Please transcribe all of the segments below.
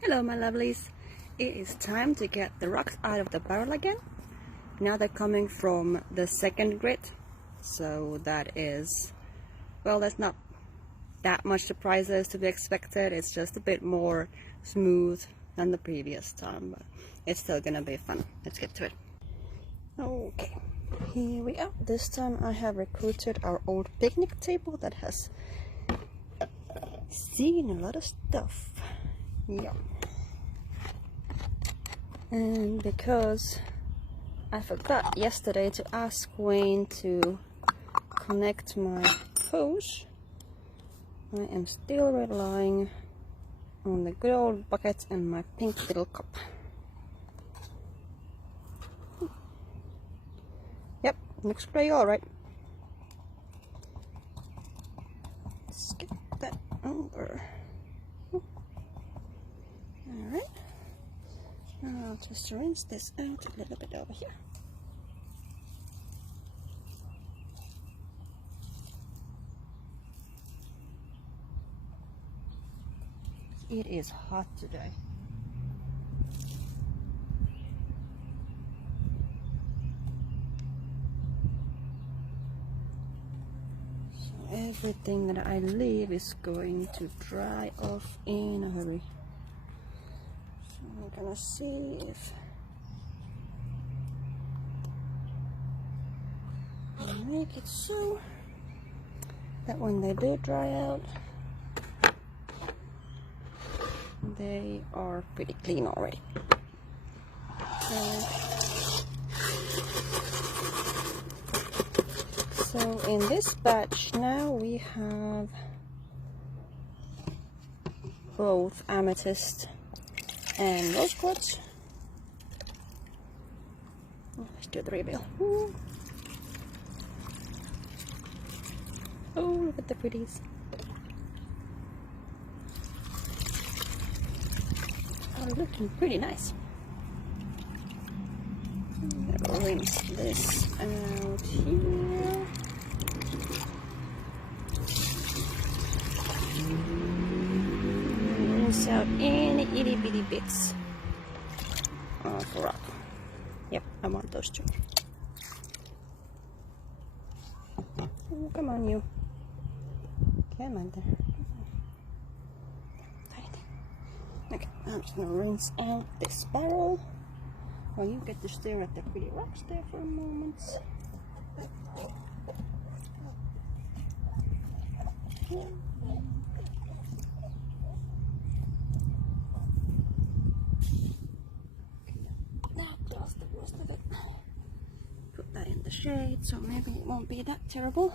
Hello my lovelies, it is time to get the rocks out of the barrel again. Now they're coming from the second grit, so that is, well, that's not that much surprises to be expected. It's just a bit more smooth than the previous time, but it's still gonna be fun. Let's get to it. Okay, here we are. This time I have recruited our old picnic table that has seen a lot of stuff. Yeah. And because I forgot yesterday to ask Wayne to connect my hose, I am still relying on the good old bucket and my pink little cup. Yep, looks pretty alright. Let's get that over. Alright. I'll just rinse this out a little bit over here. It is hot today. So everything that I leave is going to dry off in a hurry. I'm gonna see if I make it so that when they do dry out, they are pretty clean already. So in this batch now we have both amethyst and rose quartz. Let's do the reveal. Ooh. Oh, look at the pretties. Are looking pretty nice. I'm gonna rinse this out here. Rinse out any itty bitty bits of rock. Yep, I want those two. Oh, come on, you. Come on there. Okay, I'm just gonna rinse out this barrel while you get to stare at the pretty rocks there for a moment. That's the worst of it. Put that in the shade, so maybe it won't be that terrible.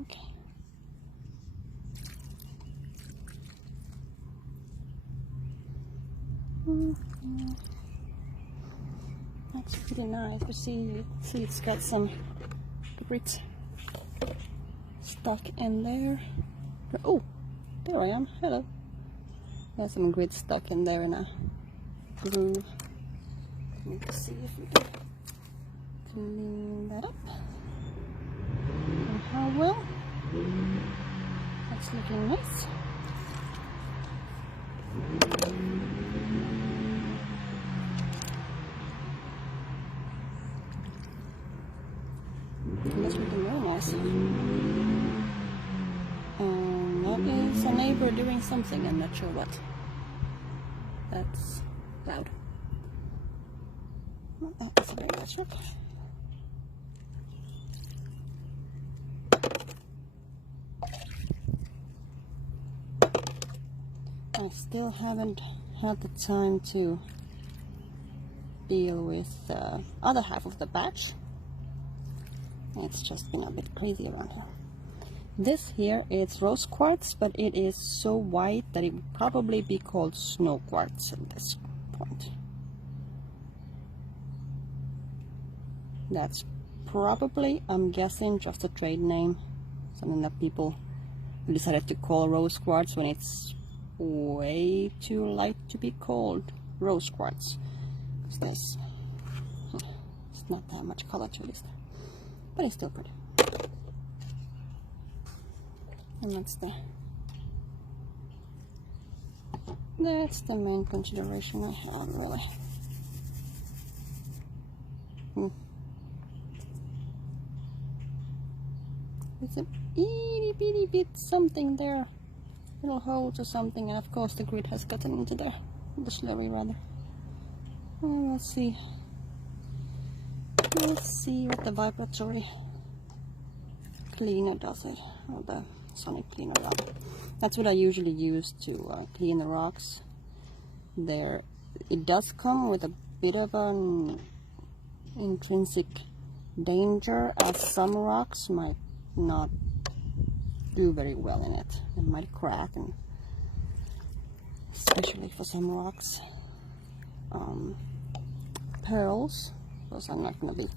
Okay. That's pretty nice to see. See, it's got some grit stuck in there. Oh, there I am. Hello. There's some grit stuck in there in a groove. Need to see if we can clean that up. And how well? That's looking nice. That's looking very nice. That is a neighbor doing something, I'm not sure what. That's loud. Well, that's a very nice rock. I still haven't had the time to deal with the other half of the batch. It's just been a bit crazy around here. This here is rose quartz, but it is so white that it would probably be called snow quartz at this point. That's probably, I'm guessing, just a trade name. Something that people decided to call rose quartz when it's way too light to be called rose quartz. Because it's not that much color to it, but it's still pretty. And that's the That's the main consideration I have, really. It's a itty bitty bit something there, little holes or something, and of course the grit has gotten into there, the slurry rather. Well, let's see what the vibratory cleaner does it, or the sonic cleaner rather. That's what I usually use to clean the rocks. There, it does come with a bit of an intrinsic danger, as some rocks might not do very well in it. It might crack, and especially for some rocks. Pearls, because I'm not going to be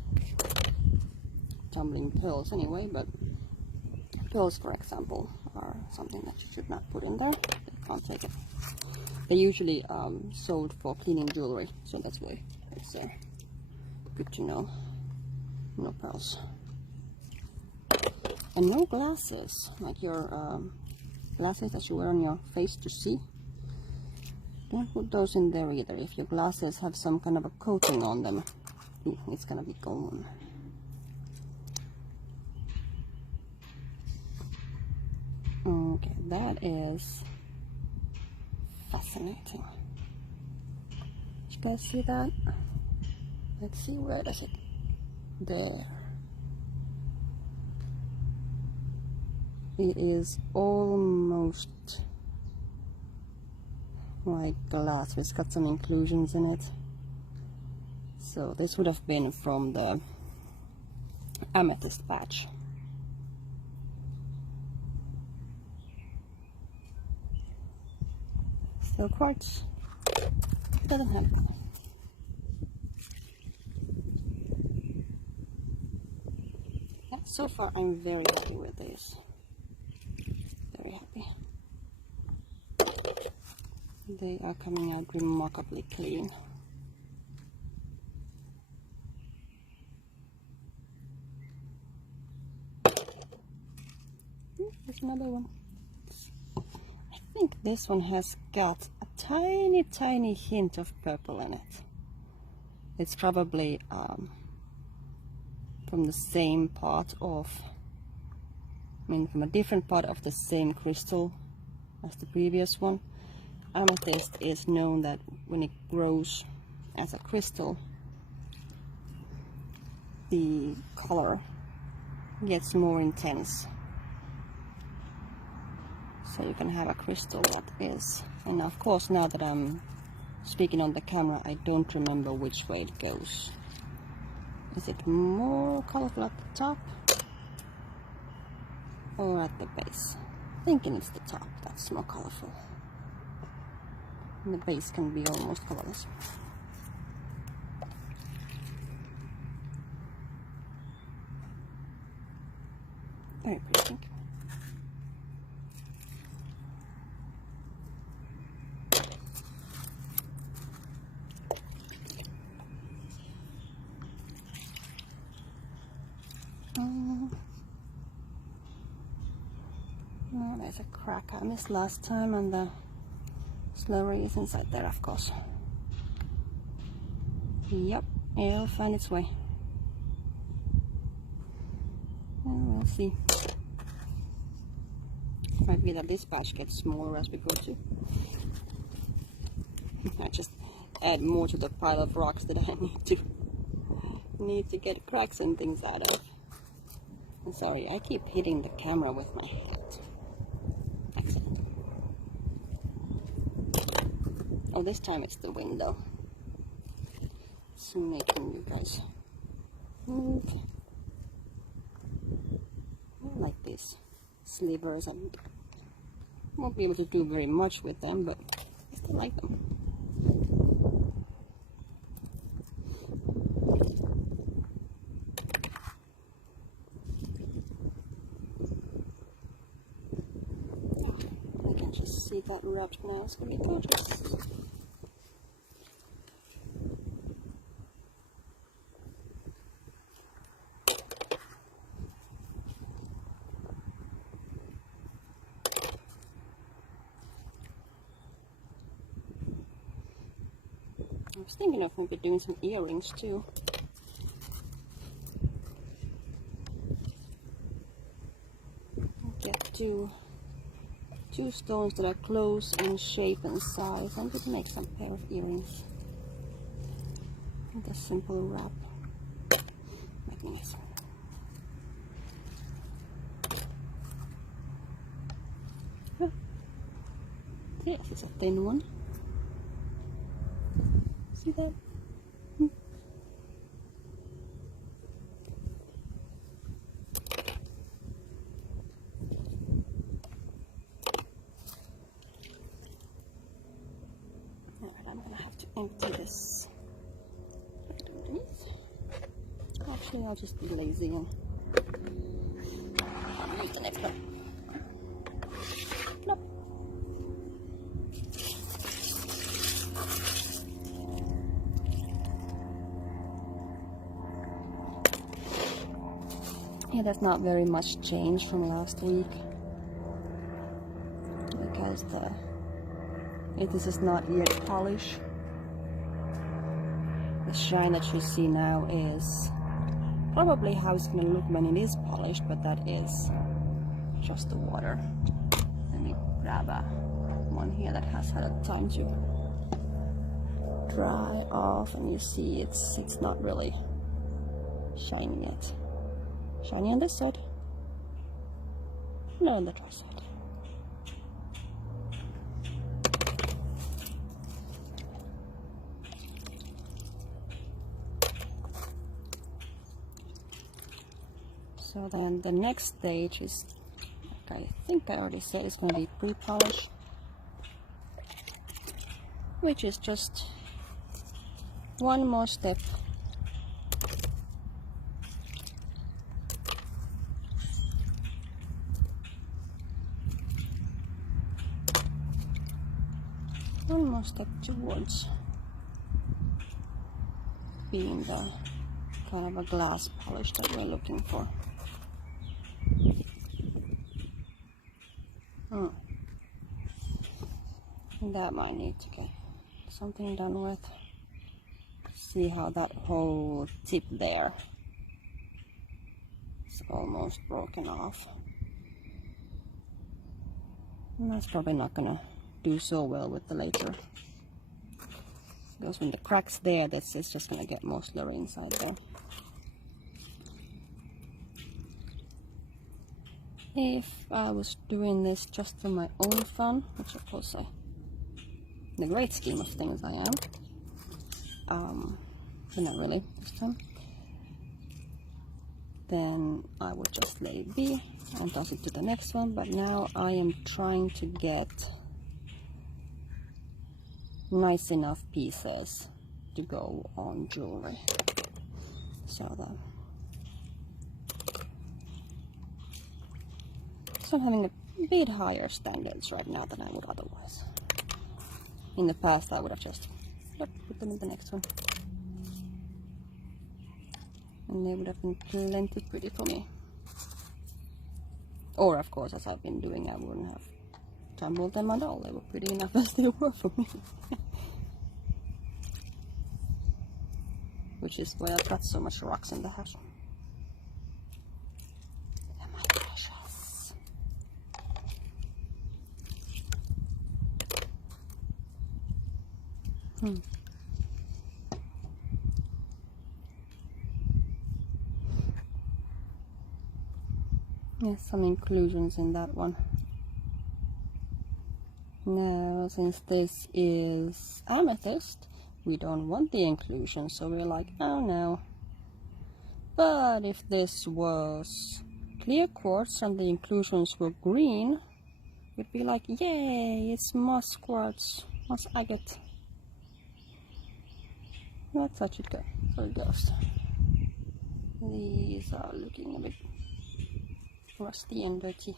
tumbling pearls anyway, but pearls, for example, are something that you should not put in there. You can't take it. They're usually sold for cleaning jewelry, so that's why it's good to know. No pearls. And no glasses, like your glasses that you wear on your face to see. Don't put those in there either. If your glasses have some kind of a coating on them, it's gonna be gone. Okay, that is fascinating. Did you guys see that? Let's see, where does it? There. It is almost like glass. It's got some inclusions in it. So this would have been from the amethyst patch. So quartz doesn't have it. Yeah, so far I'm very happy with this. Very happy. They are coming out remarkably clean. There's another one. I think this one has got a tiny hint of purple in it. It's probably from the same part of, from a different part of the same crystal as the previous one. Amethyst is known that when it grows as a crystal, the color gets more intense. So you can have a crystal that is, and of course now that I'm speaking on the camera, I don't remember which way it goes. Is it more colorful at the top or at the base? Thinking it's the top that's more colorful. And the base can be almost colorless. Very pretty pink. Oh, there's a crack I missed last time, and the slurry is inside there, of course. Yep, it'll find its way. And we'll see. Might be that this batch gets smaller as we go too. I just add more to the pile of rocks that I need to get cracks and things out of. I'm sorry, I keep hitting the camera with my hat. Excellent. Oh, this time it's the window. It's making you guys move. I like these slivers. I won't be able to do very much with them, but I still like them. I can just see that wrapped now. It's gonna be gorgeous. was thinking of maybe doing some earrings too. Get two stones that are close in shape and size, and just make some pair of earrings with a simple wrap. Nice. Yes, it's a thin one. See that? Alright, I'm gonna have to empty this underneath. Actually, I'll just be lazy and use the next one. Nope. Yeah, there's not very much change from last week because this is not yet polished. The shine that you see now is probably how it's going to look when it is polished, but that is just the water. Let me grab one here that has had a time to dry off, and you see it's not really shiny yet. Shiny on this side, no, on the dry side. So then the next stage is, like I think I already said, it's going to be pre-polish, which is just one more step. One more step towards being the kind of a glass polish that we're looking for. That might need to get something done with. See how that whole tip there is almost broken off. And that's probably not gonna do so well with the later. Because when the crack's there, it's just gonna get more slurry inside there. If I was doing this just for my own fun, which of course in the great scheme of things I am, but not really this time, then I would just let it be and toss it to the next one. But now I am trying to get nice enough pieces to go on jewelry, so I'm having a bit higher standards right now than I would otherwise. In the past I would have just put them in the next one, and they would have been plenty pretty for me. Or of course, as I've been doing, I wouldn't have tumbled them at all. They were pretty enough as they were for me. Which is why I've got so much rocks in the house. They're my precious. Yes, some inclusions in that one. Now, since this is amethyst, we don't want the inclusion, so we're like, oh no. But if this was clear quartz and the inclusions were green, we'd be like, yay, it's moss quartz, moss agate. That's how it goes. These are looking a bit rusty and dirty.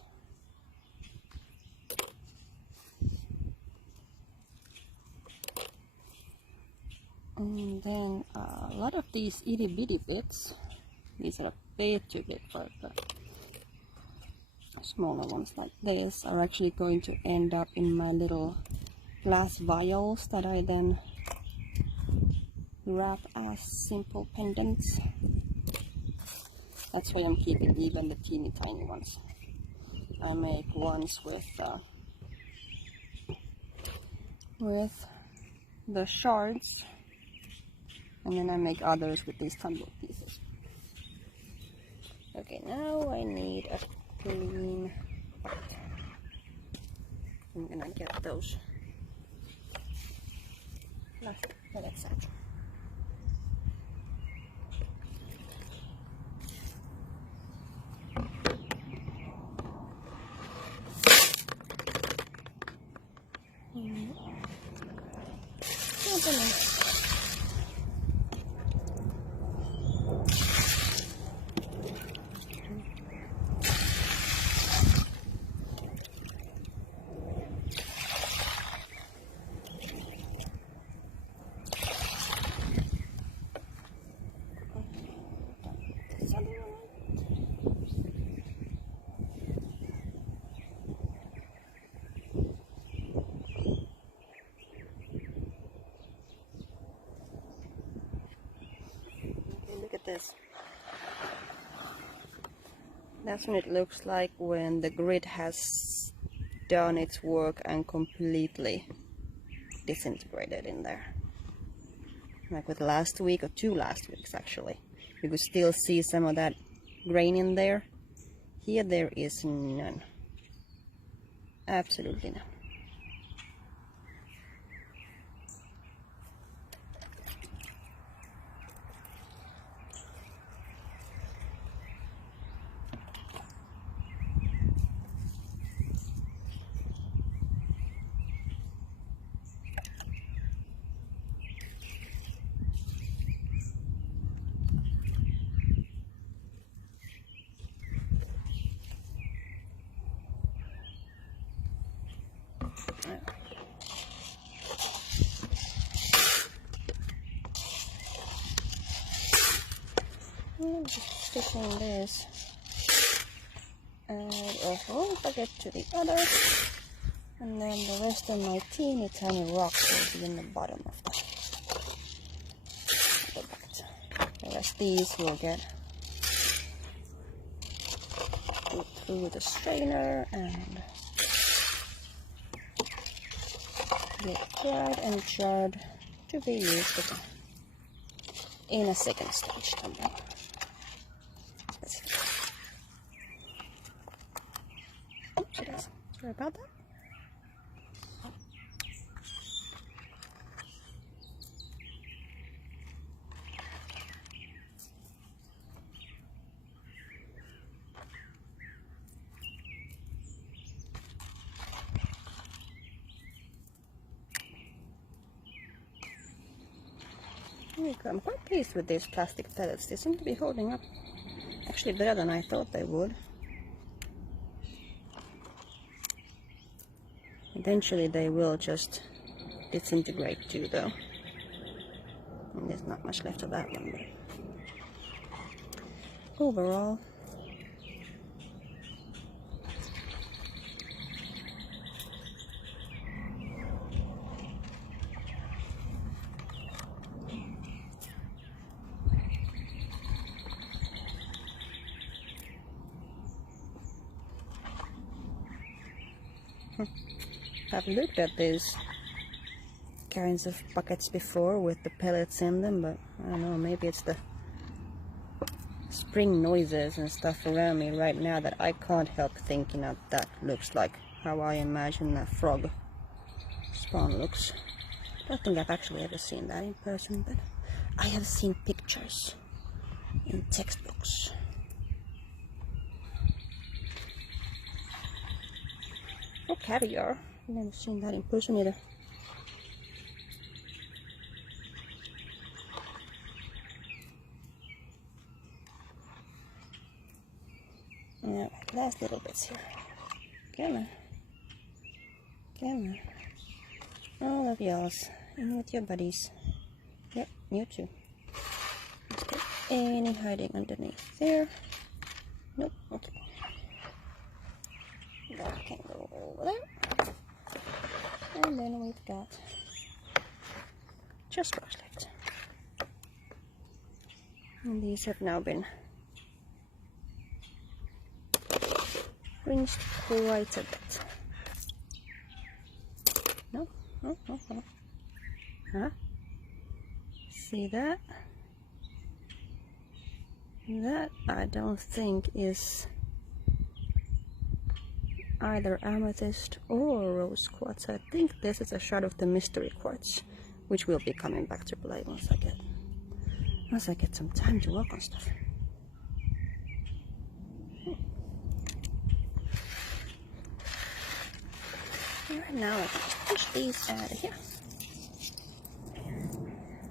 And then a lot of these itty bitty bits, these are a bit too big for the smaller ones like this, are actually going to end up in my little glass vials that I then wrap as simple pendants. That's why I'm keeping even the teeny tiny ones. I make ones with the shards, and then I make others with these tumble pieces. Okay, now I need a clean bucket. I'm gonna get those plastic pellets out. Look at this. That's what it looks like when the grid has done its work and completely disintegrated in there. Like with last week, or 2 last weeks actually. You could still see some of that grain in there. Here there is none. Absolutely none. I'm just sticking this out of one bucket to the other, and then the rest of my teeny tiny rocks will be in the bottom of the bucket. Whereas these will get put through the strainer and get dried and jarred to be used in a second stage tumbling. Oops, it is. Sorry about that. I'm quite pleased with these plastic pellets. They seem to be holding up actually better than I thought they would. Eventually they will just disintegrate too though. And there's not much left of that one, but overall I've looked at these kinds of buckets before with the pellets in them, but I don't know, maybe it's the spring noises and stuff around me right now that I can't help thinking that that looks like how I imagine a frog spawn looks. I don't think I've actually ever seen that in person, but I have seen pictures in textbooks. Or caviar. I've never seen that in person either. Alright, last little bits here. Come on. Come on. All of y'all's in with your buddies. Yep, you too. Is there any hiding underneath there? Nope, okay. That can go over there. And then we've got just rocks left. And these have now been rinsed quite a bit. No, no, no, no. Huh? See that? That I don't think is either amethyst or rose quartz. I think this is a shard of the mystery quartz, which will be coming back to play once I get some time to work on stuff. Alright, now I can just push these out of here.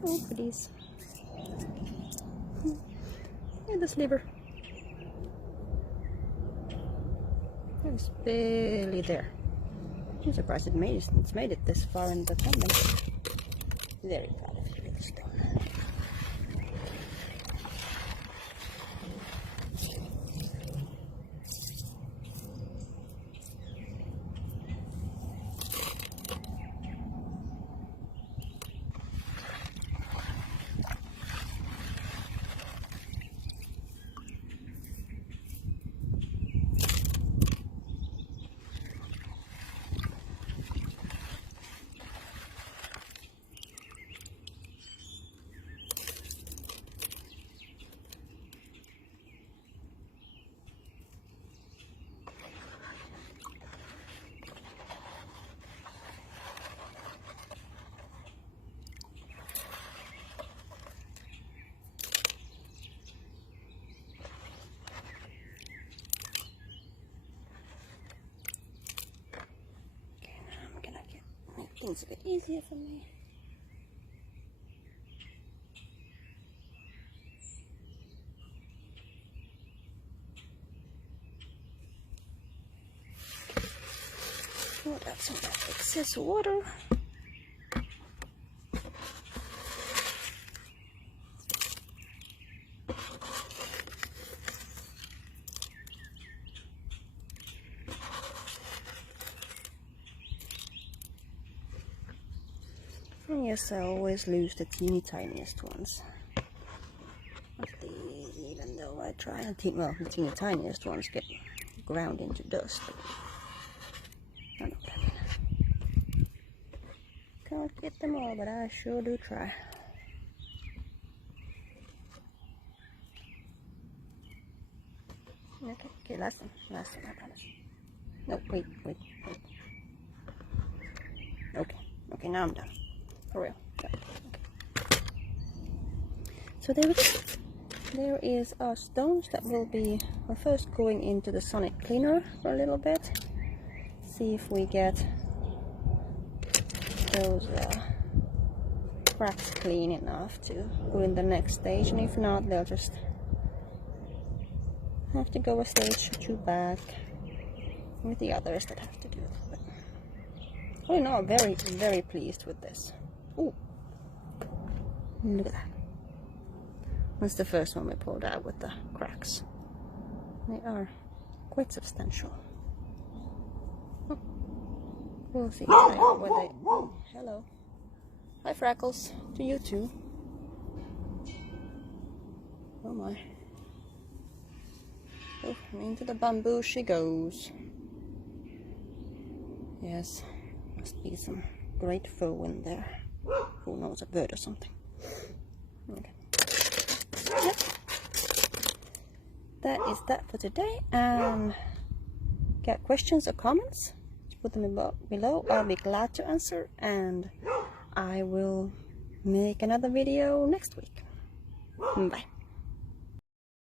Oh, goodies. And this lever. It's barely there. I'm surprised it's made it this far in the thumbnail. Very proud of you, little stone. Things a bit easier for me. Pour out some of that excess water. And yes, I always lose the teeny tiniest ones. But these, even though I try, the teeny tiniest ones get ground into dust. I don't know. Can't get them all, but I sure do try. Okay, last one, I promise. No, wait. Okay, now I'm done. For real. Okay. So there we go. There is our stones that will be first going into the sonic cleaner for a little bit. See if we get those cracks clean enough to go in the next stage, and if not, they'll just have to go a stage or two back with the others that have to do it. But all in all, I'm very, very pleased with this. Ooh, look at that. That's the first one we pulled out with the cracks. They are quite substantial. Oh, we'll see whether they... Hello. Hi, Freckles. To you too. Oh my. Oh, into the bamboo she goes. Yes, must be some great foe in there. Who knows, a bird or something. Okay. Yep. That is that for today. Got questions or comments? Put them below. I'll be glad to answer, and I will make another video next week. Bye.